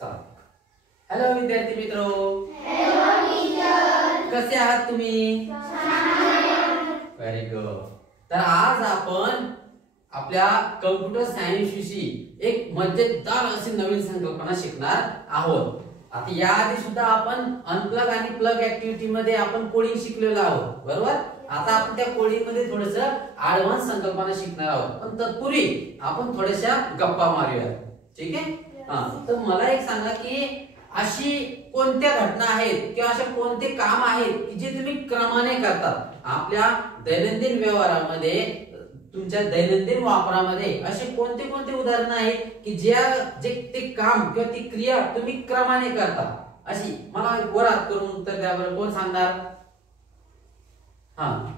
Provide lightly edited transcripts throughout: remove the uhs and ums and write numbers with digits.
Hello विद्यार्थी मित्रो, hello teacher, कसे आहात तुम्ही? Very good. तर आज आपण आपल्या कम्प्युटर सायन्स विषयी एक मजेदार अशी नवीन संकल्पना शिकणार आहोत. आता याआधी सुद्धा आपण अनप्लग आणि प्लग ऍक्टिव्हिटी मध्ये आपण कोडिंग शिकलेलो आहोत, बरोबर? आता आपण त्या कोडिंग मध्ये थोडंसं ऍडव्हान्स संकल्पना शिकणार आहोत, पण तत्पूर्वी आपण थोड्याशा गप्पा मारूया. ठीक आहे? तर मला एक सांगा की अशी कोणत्या घटना आहेत किंवा अशा कोणते काम आहेत की जे तुम्ही क्रमाने करतात आपल्या दैनंदिन व्यवहारामध्ये, तुमच्या दैनंदिन वापरामध्ये असे कोणते कोणते उदाहरण आहेत की जे ते काम किंवा ती क्रिया तुम्ही क्रमाने करता? अशी मला वरात करून उत्तर द्या बरं. कोण सांगणार?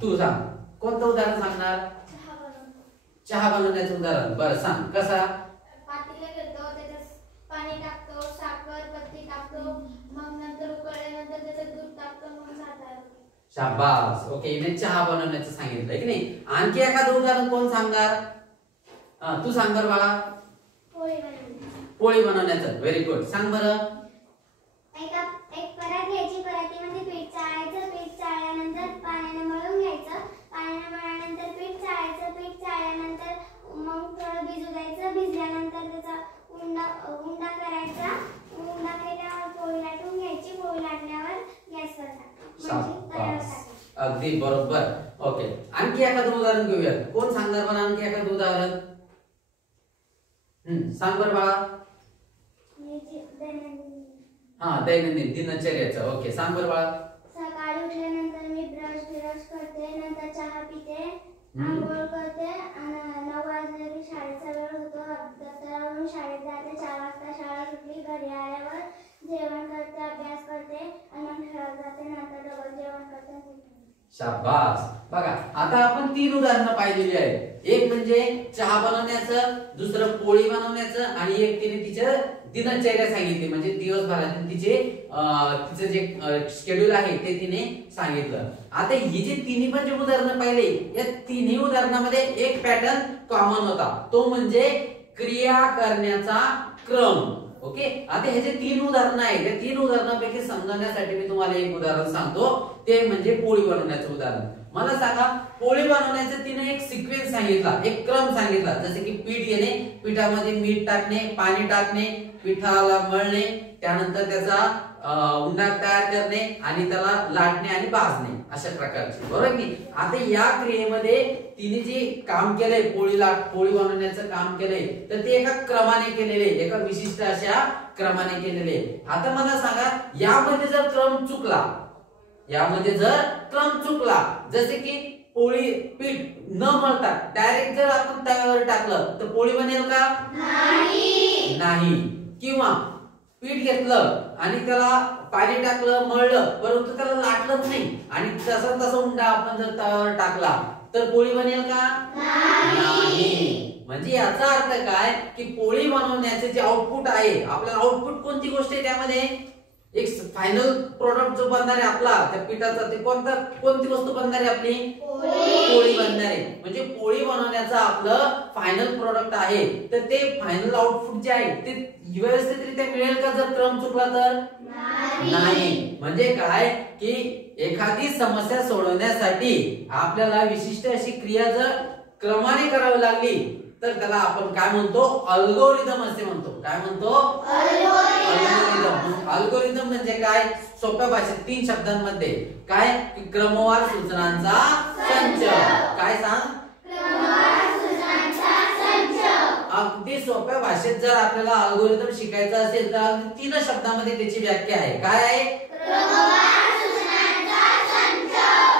तू सांग. कोणतं उदाहरण सांगणार? चहा बनवण्याचं उदाहरण. बरं सांग, कसा? पातेलं घेतो, त्याच्यात पाणी टाकतो, साखर, पत्ती टाकतो, मग नंतर उकळल्यानंतर त्याच्यात दूध टाकतो, मग साखर. शाबास. ओके, इथे चहा बनवण्याचं सांगितलंय की नाही? आणखी एखादं उदाहरण कोण सांगणार? तू सांग बरं बाळा. पोळी बनवण्याचं. Very good. सांग बरं. एक परात घ्यायची, परातीमध्ये पीठ चाळायचं, पीठ चाळल्यानंतर पाण्याने मळून घ्यायचं, पाण्याने मळल्यानंतर पीठ चाळायचं, पीठ चाळल्यानंतर मग थोडं भिजू द्यायचं, भिजल्यानंतर त्याचा उंडा करायचा, उंडा केल्यावर पोळी लाटून घ्यायची, पोळी लाटल्यावर गॅसवर टाकायची. अगदी बरोबर. ओके, आणखी एखादं उदाहरण घेऊया. कोण सांगणार मला आणखी एखादं उदाहरण? सांग बरं बाळा. दैनंदिन दिनचर्याचं. ओके, सांग बरं बाळा. सकाळी उठल्यानंतर मी ब्रश करते, नंतर चहा पिते, आंघोळ करते, 9 वाजले की शाळेचा वेळ होतो, दप्तरावरून शाळेत जाते, 4 वाजता शाळा सुटली, घरी आल्यावर जेवण करते, अभ्यास करते आणि मग खेळत जाते, नंतर डबल जेवण करते. शाबास. बघा, आता आपण 3 उदाहरणं पाहिलेली आहेत. एक म्हणजे चहा बनवण्याचं, दुसरं पोळी बनवण्याचं आणि एक तिने तिचं दिनचर्या सांगितली, म्हणजे दिवसभरातील तिचं जे शेड्यूल आहे ते तिने सांगितलं. आता ही जी तिन्ही पण जे उदाहरणं पाहिले, या तिन्ही उदाहरणामध्ये एक पॅटर्न कॉमन होता, तो म्हणजे क्रिया करण्याचा क्रम. ओके, आता हे जे 3 उदाहरणं आहेत, त्या 3 उदाहरणांपैकी समजण्यासाठी मी तुम्हाला एक उदाहरण सांगतो, ते म्हणजे पोळी बनवण्याचं उदाहरण. मला सांगा, पोळी बनवण्याचं तिने एक सिक्वेन्स सांगितला, एक क्रम सांगितला, जसे की पीठ घेणे, पिठामध्ये मीठ टाकणे, पाणी टाकणे, पिठाला मळणे, त्यानंतर त्याचा उंडा तयार करणे आणि त्याला लाटणे आणि भाजणे, अशा प्रकारचे, बरोबर की? आता या क्रियेमध्ये तिने जे काम केलंय, पोळी बनवण्याचं काम केलंय, तर ते एका क्रमाने केलेले, एका विशिष्ट अशा क्रमाने केलेले. आता मला सांगा, यामध्ये जर क्रम चुकला, जसे की पोळी पीठ न मळता डायरेक्ट जर आपण तव्यावर टाकलं तर पोळी बनेल का? नाही. किंवा पीठ घेतलं आणि त्याला पाणी टाकलं, मळलं, परंतु त्याला लाटलंच नाही आणि तसा उंडा आपण जर तव्यावर टाकला तर पोळी बनेल का? नाही. म्हणजे याचा अर्थ काय की पोळी बनवण्याचे जे आउटपुट आहे, आपल्याला आउटपुट कोणती गोष्ट आहे, त्यामध्ये एक फायनल प्रोडक्ट जो बनणार आहे आपला, त्या पिठाचा, ते कोणती वस्तू बनणार आहे आपली? पोळी बनणार आहे. म्हणजे पोळी बनवण्याचं आपलं फायनल प्रोडक्ट आहे, तर ते फायनल आउटपुट जे आहे ते व्यवस्थितरित्या मिळेल का जर क्रम चुकला तर? नाही. म्हणजे काय की एखादी समस्या सोडवण्यासाठी आपल्याला विशिष्ट अशी क्रिया जर क्रमाने करावी लागली तर त्याला आपण काय म्हणतो? अल्गोरिदम असे म्हणतो. काय म्हणतो? अल्गोरिदम म्हणजे काय? सोप्या भाषेत 3 शब्दांमध्ये काय की क्रमवार सूचनांचा संच. काय सांग? क्रमवार सूचनांचा संच. अगदी सोप्या भाषेत जर आपल्याला अल्गोरिदम शिकायचा असेल तर 3 शब्दांमध्ये त्याची व्याख्या आहे. काय आहे? क्रमवार सूचनांचा संच.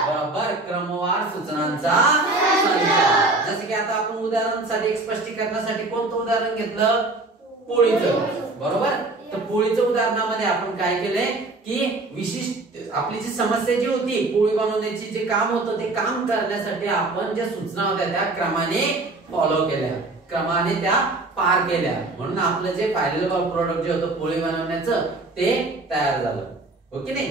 बरोबर, क्रमवार सूचनांचा संच. जसे की आता आपण उदाहरणासाठी, एक स्पष्टीकरणासाठी कोणतं उदाहरण घेतलं? पोळीचं, बरोबर? तर पोळीच्या उदाहरणामध्ये आपण काय केलंय की विशिष्ट आपली जी समस्या जी होती, पोळी बनवण्याची जे काम होतं, ते काम करण्यासाठी आपण ज्या सूचना होत्या त्या क्रमाने फॉलो केल्या, क्रमाने त्या पार केल्या, म्हणून आपलं जे फायनल प्रोडक्ट जे होतं पोळी बनवण्याचं ते तयार झालं. ओके नाही.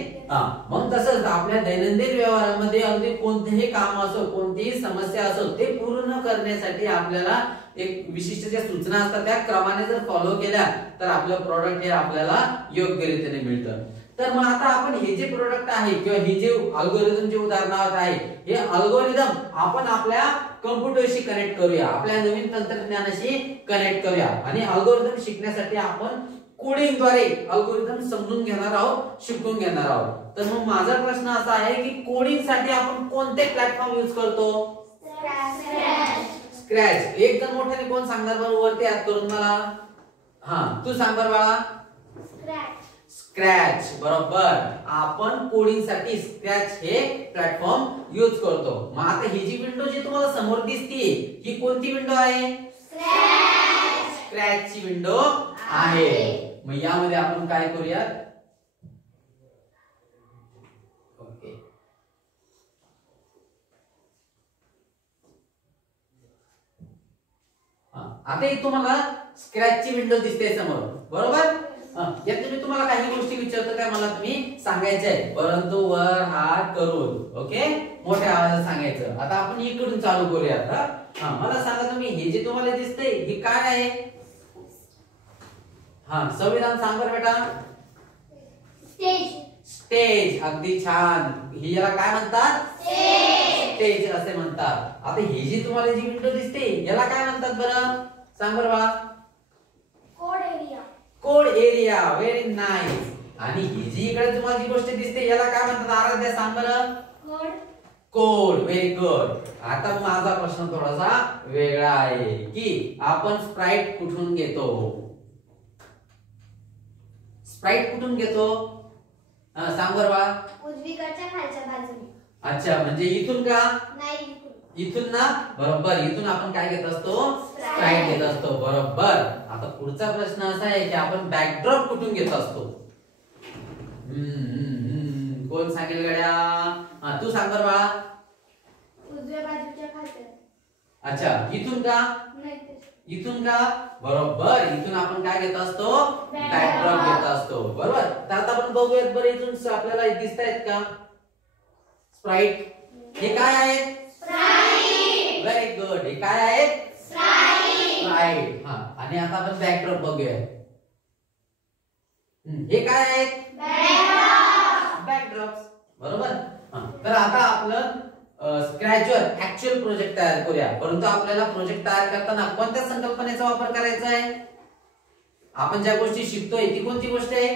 मग तसंच आपल्या दैनंदिन व्यवहारामध्ये अगदी कोणतेही काम असो, कोणतीही समस्या असो, ते पूर्ण करण्यासाठी आपल्याला एक विशिष्ट ज्या सूचना असतात त्या क्रमाने जर फॉलो केल्या तर आपलं प्रोडक्ट हे आपल्याला योग्य रीतीने मिळतं. तर मग आता आपण हे जे प्रोडक्ट आहे किंवा हे जे अल्गोरिदम जे उदाहरणार्थ आहे, हे अल्गोरिदम आपण आपल्या कम्प्युटरशी कनेक्ट करूया, आपल्या नवीन तंत्रज्ञानाशी कनेक्ट करूया आणि अल्गोरिदम शिकण्यासाठी आपण कोडिंग द्वारे अल्गोरिदम समजून घेणार आहोत, शिकून घेणार आहोत. तर मग माझा प्रश्न असा आहे की कोडिंग साठी आपण कोणते प्लॅटफॉर्म यूज करतो? स्क्रॅच. एक जण मोठ्याने कोण सांगणार बरं वरती याद करून मला? तू सांग बरं बाळा. स्क्रॅच. बरोबर. आपण कोडिंग साठी स्क्रॅच हे प्लॅटफॉर्म यूज करतो. मग आता ही जी विंडो जी तुम्हाला समोर दिसते ही कोणती विंडो आहे? स्क्रॅच ची विंडो आहे. मग यामध्ये आपण काय करूयात? ओके, आता एक तुम्हाला स्क्रॅच ची विंडो दिसते समोर, बरोबर? यात मी तुम्हाला काही गोष्टी विचारतो त्या मला तुम्ही सांगायच्या आहे, परंतु वर हात करून, ओके, मोठ्या आवाजात सांगायचं. आता आपण इकडून चालू करूयात. मला सांगा तुम्ही हे जे तुम्हाला दिसतंय हे काय आहे? संविधान सांग बरं बेटा. स्टेज. अगदी छान. ही याला काय म्हणतात? स्टेज असे म्हणतात. आता ही जी तुम्हाला जी विंडो दिसते याला काय म्हणतात बरं? सांग बरं बाळा. Code area. Very nice. आणि ही जी इकडे तुम्हाला जी गोष्ट दिसते याला काय म्हणतात? आराध्या सांग बरं. कोड. Very good. आता माझा प्रश्न थोडासा वेगळा आहे की आपण स्प्राइट कुठून घेतो? स्प्राइट कुठून घेतो? सांग बरं बाळा. उजवीकडच्या खालच्या बाजूने. अच्छा, म्हणजे इथून का? नाही, इथून ना. बरोबर. इथून आपण काय घेत असतो? स्प्राइट घेत असतो. बरोबर. आता पुढचा प्रश्न असा आहे की आपण बॅकड्रॉप कुठून घेत असतो? कोण सांगेल गड्या? तू सांग बरं बाळा. उजव्या बाजूच्या खालच्या. अच्छा, इथून का? नाही, इथून का? बरोबर. इथून आपण काय घेत असतो? बॅकड्रॉप घेत असतो. बरोबर. तर आता आपण बघूयात बरं इथून आपल्याला दिसतायत का स्प्राइट? हे काय आहेत? Very good. हे काय आहेत? स्प्राइट. आणि आता आपण बॅकड्रॉप बघूया. हे काय आहेत? बॅकड्रॉप्स. बरोबर. तर आता आपलं स्क्रॅचवर ऍक्च्युअल प्रोजेक्ट तयार करूया. परंतु आपल्याला प्रोजेक्ट तयार करताना कोणत्या संकल्पनेचा वापर करायचा आहे? आपण ज्या गोष्टी शिकतोय ती कोणती गोष्ट आहे?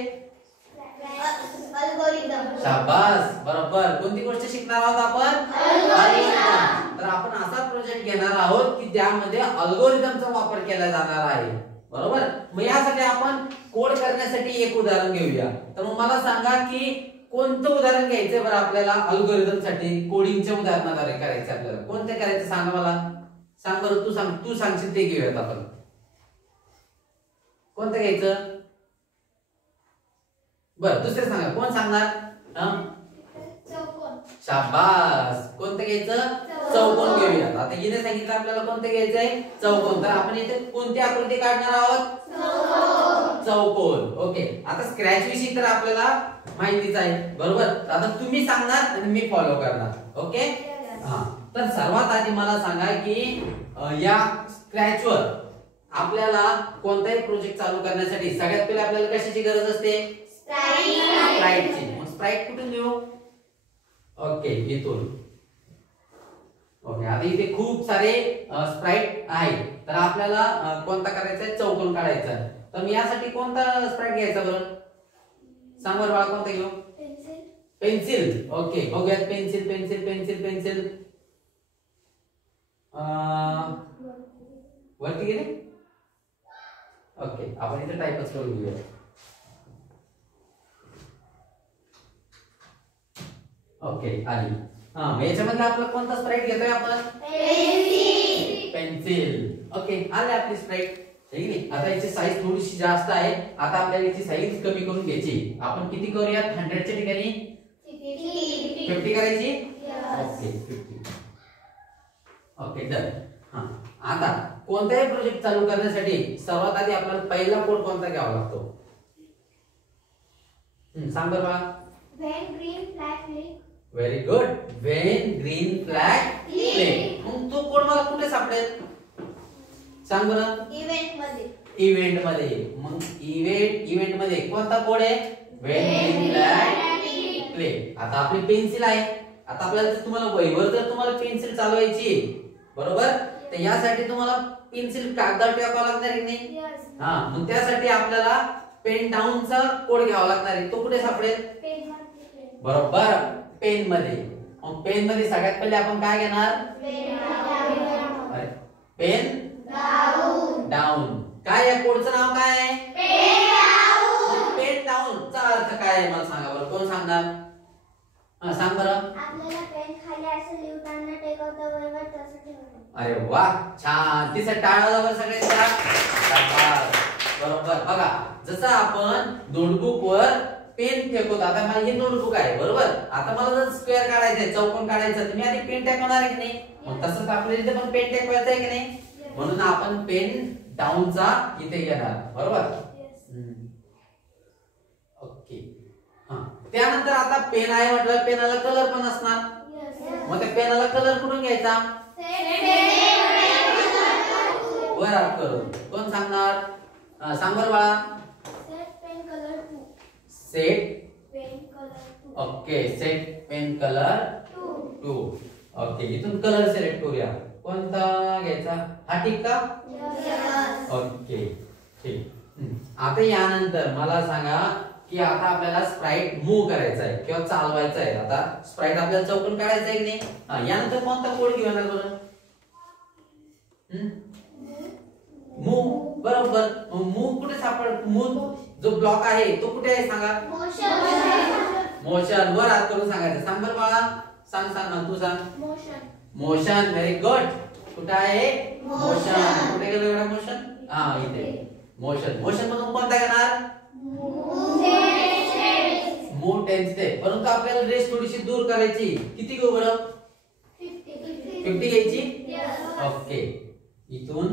अल्गोरिदम. शाबास. बरोबर. कोणती गोष्ट शिकणार आहोत आपण? अल्गोरिदम. तर आपण असा प्रोजेक्ट घेणार आहोत की त्यामध्ये अल्गोरिदमचा वापर केला जाणार आहे. बरोबर. मग यासाठी आपण कोड करण्यासाठी एक उदाहरण घेऊया. तर मग मला सांगा की कोणतं उदाहरण घ्यायचंय बरं आपल्याला अल्गोरिदम साठी? कोडिंगच्या उदाहरणाद्वारे करायचं आपल्याला. कोणतं करायचं सांगा मला. सांग बरं. तू सांगशील ते घेऊयात आपण. कोणतं घ्यायचं? बरं, दुसरे सांगा. कोण सांगणार? चौकोन. शाबास. कोणतं घ्यायचं? चौकोन घेऊयात. आता हिने सांगितलं आपल्याला कोणतं घ्यायचंय? चौकोन. तर आपण इथे कोणती आकृती काढणार आहोत? चौकोन. ओके. आता स्क्रॅच विषयी तर आपल्याला माहितीच आहे. बरोबर. आता तुम्ही सांगणार आणि मी फॉलो करणार. ओके. तर सर्वात आधी मला सांगा की या स्क्रॅचवर आपल्याला कोणताही प्रोजेक्ट चालू करण्यासाठी सगळ्यात पहिले आपल्याला कशाची गरज असते? स्प्राइटची. मग स्प्राइट कुठून घेऊ? ओके, इथून. ओके. आता इथे खूप सारे स्प्राइट आहेत. तर आपल्याला कोणता करायचा आहे? चौकोन काढायचा आहे. तर मी यासाठी कोणता स्प्राइट घ्यायचा बरं? सांग बरं बाळा. कोणता घेऊ? पेन्सिल. ओके, बघूयात. पेन्सिल पेन्सिल पेन्सिल पेन्सिल वरती गेले. ओके, आपण इथे टाइपच करून घेऊया. ओके, आली. मग याच्यामध्ये आपला कोणता स्प्राइट घेतोय आपण? पेन्सिल. ओके, आले आपली स्प्राइट. ठीक आहे. आता याची साईज थोडीशी जास्त आहे. आता आपल्याला याची साईज कमी करून घ्यायची. आपण किती करूयात? 100 च्या ठिकाणी 50 करायची. ओके, 50. Okay, done. आता कोणताही प्रोजेक्ट चालू करण्यासाठी सर्वात आधी आपल्याला पहिला कोड कोणता घ्यावा लागतो? सांग बरं बाळा. When green flag flick. Very good. When green flag flick. मग तो कोड मला कुठे सापडेल सांग बरं. इव्हेंट मध्ये. इव्हेंट मध्ये. मग इव्हेंट मध्ये कोणता कोड आहे? When green flag flick. आता आपली पेन्सिल आहे. आता आपल्याला तुम्हाला वहीवर जर तुम्हाला पेन्सिल चालवायची बरोबर तर यासाठी तुम्हाला पेन्सिल कागदावर टाकावं लागणार आहे नाही. हा मग त्यासाठी आपल्याला पेन डाऊनचा कोड घ्यावा लागणार आहे. तो कुठे सापडेल? बरोबर पेन मध्ये. मग पेन मध्ये सगळ्यात पहिले आपण काय घेणार? Pen down. काय या कोडचं नाव काय आहे? पेन डाऊन चा अर्थ काय आहे मला सांगा बरं. कोण सांगणार? सांग बरं. आपल्याला पेन खाली असं लिहिताना टेकवता बरोबर तसं ठेवायचं. अरे वा छान. तिचं टाळावर सगळ्यांचा बरोबर. बघा जसं आपण नोटबुक वर पेन फेकवतो. आता माझी ही नोटबुक आहे बरोबर. आता मला जर स्क्वेअर काढायचंय चौकोन काढायचं तर मी आधी पेन टाकणार आहे की नाही. मग तसंच आपल्याला इथे पण पेन टाकवायचं आहे की नाही. म्हणून आपण पेन डाऊनचा इथे घेणार बरोबर. ओके. हा त्यानंतर आता पेन आहे म्हटलं पेनाला कलर पण असणार. मग त्या पेनाला कलर कुठून घ्यायचा? वर हात करून. कोण सांगणार? सांग बरं बाळा. Set pen colour 2. Set pen colour 2. Okay. Set pen colour 2. Okay. इथून कलर सिलेक्ट करूया. कोणता घ्यायचा? हा ठीक का? ओके ठीक. आता यानंतर मला सांगा की आता आपल्याला स्प्राइट मूव्ह करायचा आहे किंवा चालवायचा आहे. आता स्प्राइट आपल्याला चौकोन काढायचा आहे की नाही. यानंतर कोणता कोड घेणार बरं? मूव्ह बरोबर. मूव्ह कुठे सापड? मूव्ह जो ब्लॉक आहे तो कुठे आहे सांगा? मोशन. वर हात करून सांगायचं. सांग बरं बाळा. सांग सांग तू सांग. मोशन. Very good. कुठे आहे? मोशन. कुठे गेलं एवढा मोशन? हा इथे मोशन. मोशन मधून कोणता घेणार? Move 10 step. परंतु आपल्याला रेस थोडीशी दूर करायची. किती घेऊ बरं? 50 घ्यायची. ओके. इथून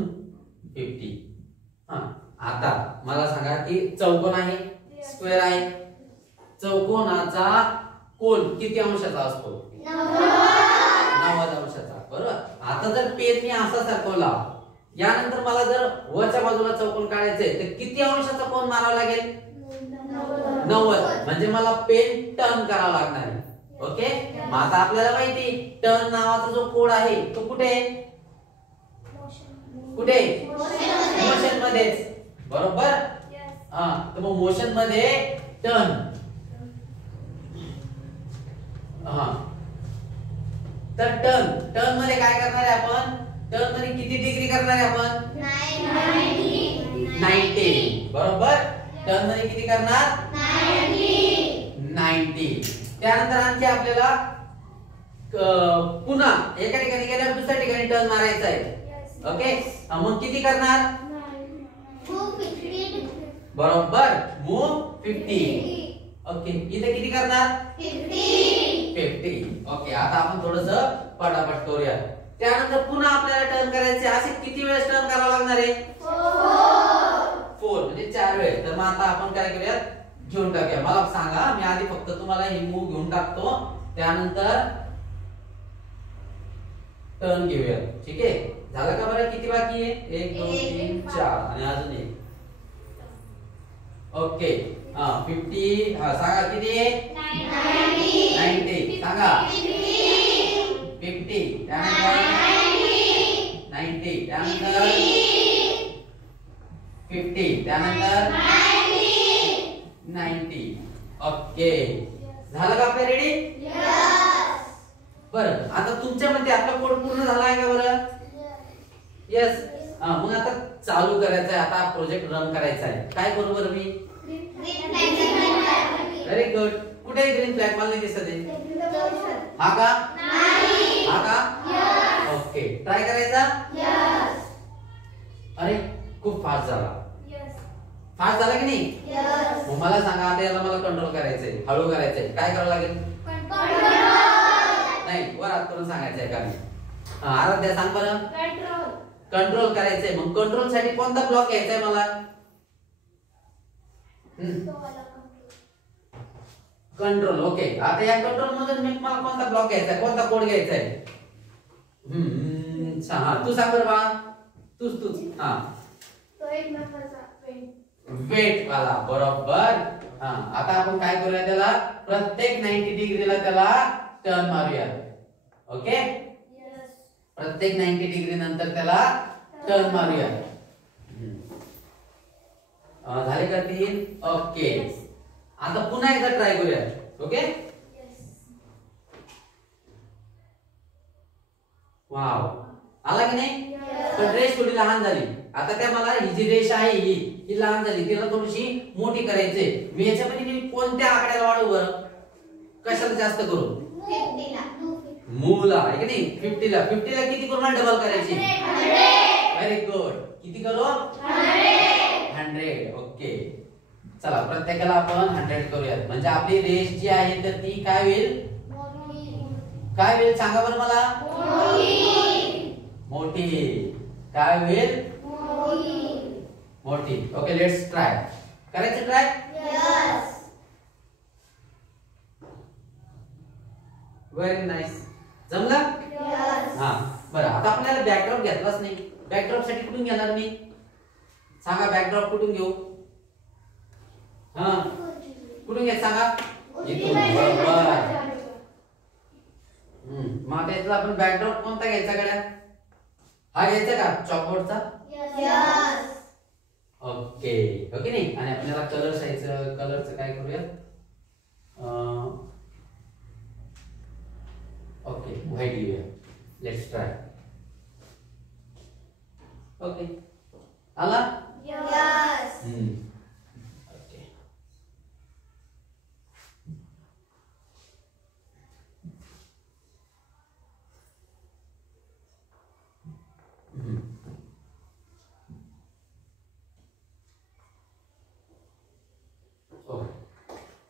50. हा आता मला सांगा की चौकोन आहे स्क्वेअर आहे. चौकोनाचा कोन किती अंशाचा असतो? 90 अंशाचा बरोबर. आता जर पेन मी असा सरकवला यानंतर मला जर वरच्या बाजूला चौकोन काढायचंय तर किती अंशाचा कोन मारावा लागेल? 90. म्हणजे मला पेन टर्न करावा लागणार आहे. ओके. मग आता आपल्याला माहिती टर्न नावाचा जो कोड आहे तो कुठे? कुठे? मोशन मध्येच बरोबर. हा तर मग मोशन मध्ये टर्न. हा तर टर्न मध्ये काय करणार आहे आपण? टर्न मध्ये किती डिग्री करणार आहे आपण? 90 बरोबर. टर्न मध्ये किती करणार? 90. त्यानंतर आणखी आपल्याला पुन्हा एका ठिकाणी गेल्यावर दुसऱ्या ठिकाणी टर्न मारायचा आहे. ओके. मग किती करणार? बरोबर. मूव 50. ओके. इथे किती करणार? 50. ओके. आता आपण थोडस पटापट करूया. त्यानंतर पुन्हा आपल्याला टर्न करायचे. असे किती वेळेस टर्न करावं लागणार आहे? 4 म्हणजे 4 वेळेस. तर मग आता आपण काय करूया? घेऊन टाकूया. मला सांगा. मी आधी फक्त तुम्हाला ही मूव घेऊन टाकतो. त्यानंतर टर्न घेऊया. ठीक आहे. झालं का बरं? किती बाकी आहे? 1 2 3 4 आणि अजून एक. ओके. 50. सांगा किती आहे? 90. सांगा 50. त्यानंतर 90. त्यानंतर 50. त्यानंतर 90. ओके. झालं का आपल्या रेडी? बरं. आता तुमच्या मध्ये आपला कोड पूर्ण झाला आहे का बरं? येस. मग आता चालू करायचं आहे. आता प्रोजेक्ट रन करायचा आहे. काय करू बरं मी? Very good. कुठे ग्रीन फ्लॅग? मला नाही दिसत आहे. हा का? हा का? ओके. ट्राय करायचा. अरे खूप फास्ट झाला. फास्ट झाला की नाही? मग मला सांगा आता याला मला कंट्रोल करायचंय. हळू करायचंय. काय करावं लागेल? नाही वर हात करून सांगायचंय का मी? आराध्या सांग बरं. कंट्रोल करायचंय. मग कंट्रोल साठी कोणता ब्लॉक घ्यायचा आहे मला? कंट्रोल. ओके, आता या कंट्रोल मधून मी मला कोणता ब्लॉक घ्यायचा आहे, कोणता कोड घ्यायचा आहे? हा तू सांग बरं बाळा. तूच हा वेट वाला. बरोबर. हा आता आपण काय करूया, त्याला प्रत्येक 90 डिग्रीला त्याला टर्न मारूया. ओके, प्रत्येक 90 डिग्री नंतर त्याला टर्न मारूया. झाले का 3? ओके, आता पुन्हा एकदा ट्राय करूया. ओके, वाव, आला की नाही? पण रेष थोडी लहान झाली. आता त्या मला ही जी रेष आहे ही लहान झाली, तिला थोडीशी मोठी करायची. मी याच्यामध्ये मी कोणत्या आकड्याला वाढवू बरं? कशाला जास्त करू? 50 ला. मूला आहे की नाही? 50 ला. 50 ला किती करून डबल करायची? 100. Very good. किती करू? 100. ओके, चला प्रत्येकाला आपण 100 करूयात. म्हणजे आपली रेष जी आहे तर ती काय होईल? काय होईल सांगा बरं मला? मोठी. काय होईल? मोठी. Okay, let's try. करायचं ट्राय? Very nice. जमलं? हा बरं. आता आपल्याला बॅकड्रॉप घेतलाच नाही. बॅकड्रॉप साठी कुठून घेणार मी? सांगा, बॅकड्रॉप कुठून घेऊ? हा कुठून घ्यायचं सांगा? इथून. बरोबर. मग आता यातला आपण बॅकड्रॉप कोणता घ्यायचा गड्या? हा घ्यायचा का चॉकबोर्डचा? ओके. ओके नाही. आणि आपल्याला कलर घ्यायचं. कलरचं काय करूया? ओके, व्हाईट घेऊया. Let's try. ओके, आला? ओके.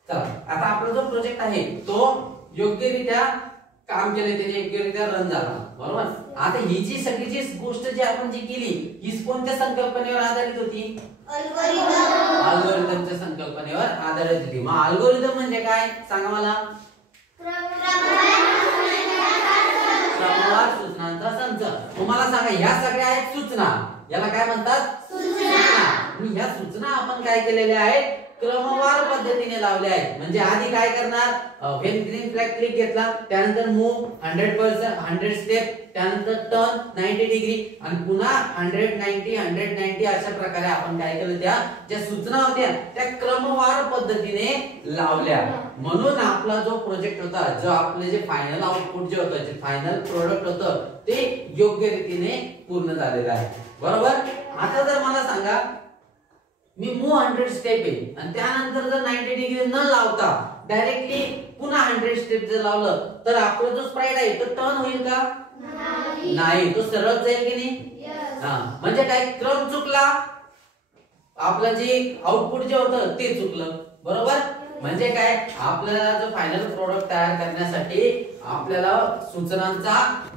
चला, आता आपला जो प्रोजेक्ट आहे तो योग्यरित्या काम केले, त्याने योग्यरित्या रन झाला. बरोबर. आता ही जी सगळी जी गोष्ट जी आपण जी केली ही कोणत्या संकल्पनेवर आधारित होती? अल्गोरिदमच्या संकल्पनेवर आधारित होती. मग अल्गोरिदम म्हणजे काय सांगा मला? क्रमवार सूचनांचा संच. तुम्हाला सांगा, ह्या सगळ्या आहेत सूचना. याला काय म्हणतात? सूचना. आणि ह्या सूचना आपण काय केलेल्या आहेत? क्रमवार पद्धतीने लावले आहेत. म्हणजे आधी काय करणार? व्हेन ग्रीन फ्लॅग क्लिक घेतला, त्यानंतर मूव 100%, 100 स्टेप, त्यानंतर टर्न 90 डिग्री आणि पुन्हा 100 90 100 90 अशा प्रकारे आपण काय केलं? त्या ज्या सूचना होत्या त्या क्रमवार पद्धतीने लावल्या. म्हणून आपला जो प्रोजेक्ट होता, जो आपले जे फायनल आउटपुट जे होतं, जे फायनल प्रोडक्ट होतं ते योग्य रीतीने पूर्ण झालेलं आहे. बरोबर. आता जर मला सांगा, मी मूव 100 स्टेप आहे आणि त्यानंतर जर 90 डिग्री न लावता डायरेक्टली पुन्हा 100 स्टेप जर लावलं तर आपला जो स्प्राइट आहे तो टर्न होईल का? नाही, तो सरळ जाईल की नाही? हा, म्हणजे काय? क्रम चुकला, आपलं जे आउटपुट जे होतं ते चुकलं. बरोबर. म्हणजे काय? आपल्याला जो फायनल प्रोडक्ट तयार करण्यासाठी आपल्याला सूचनांचा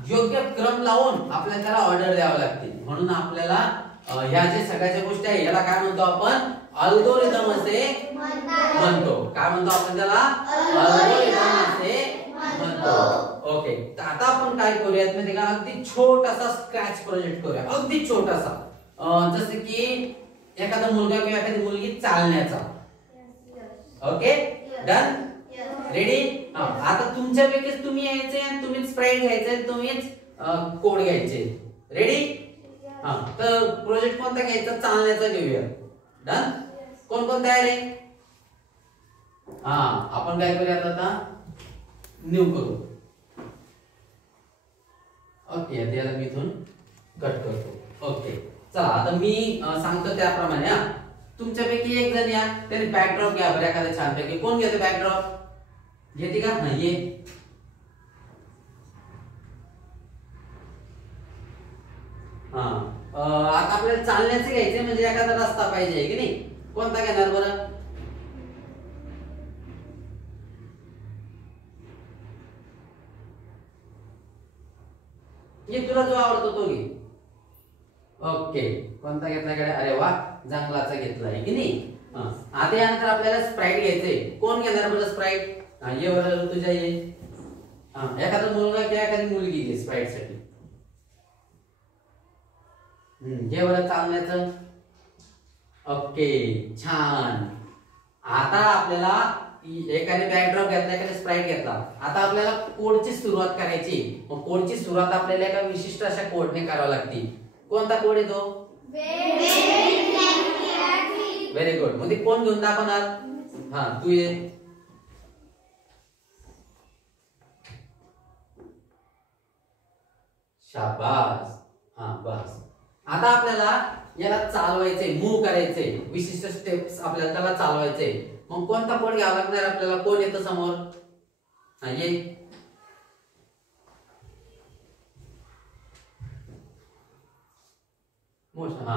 योग्य क्रम लावून आपल्याला त्याला ऑर्डर द्यावी लागते. म्हणून आपल्याला ह्या जे सगळ्या गोष्टी आहे याला काय म्हणतो आपण? अल्गोरिदम असे म्हणतो. काय म्हणतो आपण त्याला? अल्गोरिदम असे म्हणतो. ओके, तर आता आपण काय करूयात माहिती का? अगदी छोटासा स्क्रॅच प्रोजेक्ट करूया. अगदी छोटासा. जसं की एखादा मुलगा किंवा एखादी मुलगी चालण्याचा. Okay, done. रेडी. आता तुमच्यापैकीच तुम्ही यायचे आणि तुम्हीच स्प्राइट घ्यायचे, तुम्हीच कोड घ्यायचे. रेडी. हा, तर प्रोजेक्ट कोणता घ्यायचा? चालण्याचा घेऊया. डन. कोण कोण तयार आहे? हा, आपण काय करूया आता? न्यू करू. ओके, याला मी इथून कट करतो. ओके, चला आता मी सांगतो त्याप्रमाणे. हा, तुमच्यापैकी एक जण या, त्याने बॅकड्रॉप घ्या बरं एखादा छानपैकी. कोण घेते बॅकड्रॉप? घेते का? हा, ये. हा, आता आपल्याला चालण्याचे घ्यायचे म्हणजे एखादा रस्ता पाहिजे की नाही? कोणता घेणार बरं? ये, तुला जो आवडतो तो घे. ओके, कोणता घेतलाय? अरे वा, जंगलाचा घेतलाय की नाही? आता यानंतर आपल्याला स्प्राइट घ्यायचंय. कोण घेणार बरं स्प्राइट? हा ये बरं ऋतुजा ये. हा एखादा मुलगा किंवा एखादी मुलगी घे स्प्राईट साठी. घे बरं चालण्याचं. ओके छान. आता आपल्याला एकाने बॅकड्रॉप घेतला एकाने स्प्राईट घेतला. आता आपल्याला कोडची सुरुवात करायची. मग कोडची सुरुवात आपल्याला एका विशिष्ट अशा कोडने करावी लागते. कोणता कोड आहे तो? Very good. म्हणजे कोण घेऊन दाखवणार? हा तू ये. शाबास. हा बस. आता आपल्याला याला चालवायचंय, मूव्ह करायचंय. विशिष्ट स्टेप्स आपल्याला त्याला चालवायचंय. मग कोणता कोड घ्यावा लागणार आपल्याला? कोण येतं समोर? हा ये. हा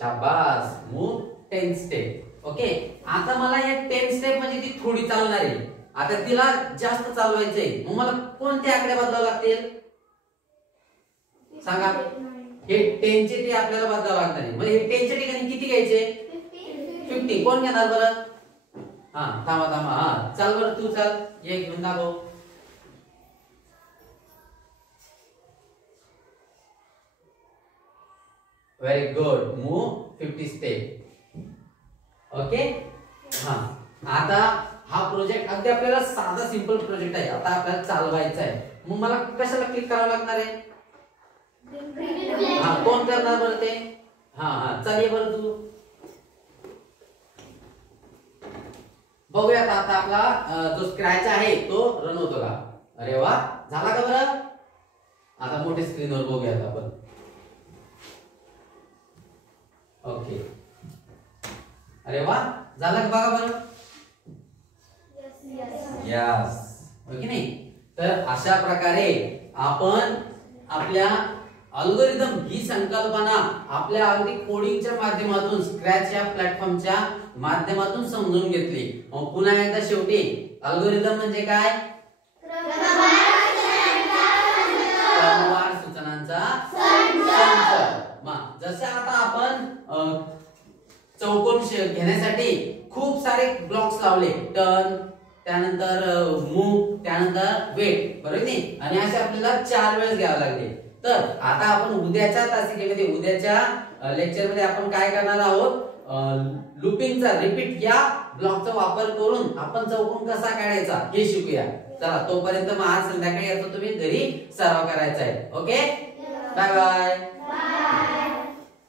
शाबास. Move 10 step. ओके. आता मला या 10 स्टेप म्हणजे ती थोडी चालणार आहे. आता तिला जास्त चालवायचंय. मग मला कोणते आकडे बदलावे लागतील सांगा? हे 10 चे ते आपल्याला बदलावं लागणार आहे. म्हणजे हे 10 च्या ठिकाणी किती घ्यायचे? 50. कोण घेणार बरं? हा थांबा थांबा. हा चाल बरं तू चाल. ये घेऊन दाखव. Very good. Move 50 step. Okay. हा आता हा प्रोजेक्ट अगदी आपल्याला साधा सिंपल प्रोजेक्ट आहे. आता आपल्याला चालवायचा आहे. मग मला कशाला क्लिक करावं लागणार आहे? हा कोण करणार बरं ते? हा हा चल ये बरं तू. बघूयात आता आपला जो स्क्रॅच आहे तो रन होतो का? अरे वा झाला का बरं? आता मोठ्या स्क्रीनवर बघूयात आपण. ओके. अरे वा झाला का बघा बरं? यस. ओके नाही. तर अशा प्रकारे आपण आपल्या अल्गोरिदम ही संकल्पना आपल्या अगदी कोडिंगच्या माध्यमातून स्क्रॅच या प्लॅटफॉर्मच्या माध्यमातून समजून घेतली. मग पुन्हा एकदा शेवटी अल्गोरिदम म्हणजे काय? क्रमवार सूचनांचा संच. जसे आता आपण चौकोन घेण्यासाठी खूप सारे ब्लॉक्स लावले. टर्न, त्यानंतर मूव्ह, त्यानंतर वेट, बरोबर नाही? आणि असे आपल्याला 4 वेळेस घ्यावे लागले. तर आता आपण उद्याच्या तासिकेमध्ये उद्याच्या लेक्चर मध्ये आपण काय करणार आहोत? लूपिंगचा रिपीट या ब्लॉकचा वापर करून आपण चौकोन कसा काढायचा हे शिकूया. चला तोपर्यंत मग आज संध्याकाळी याचा तुम्ही घरी सराव करायचा आहे. Okay bye bye.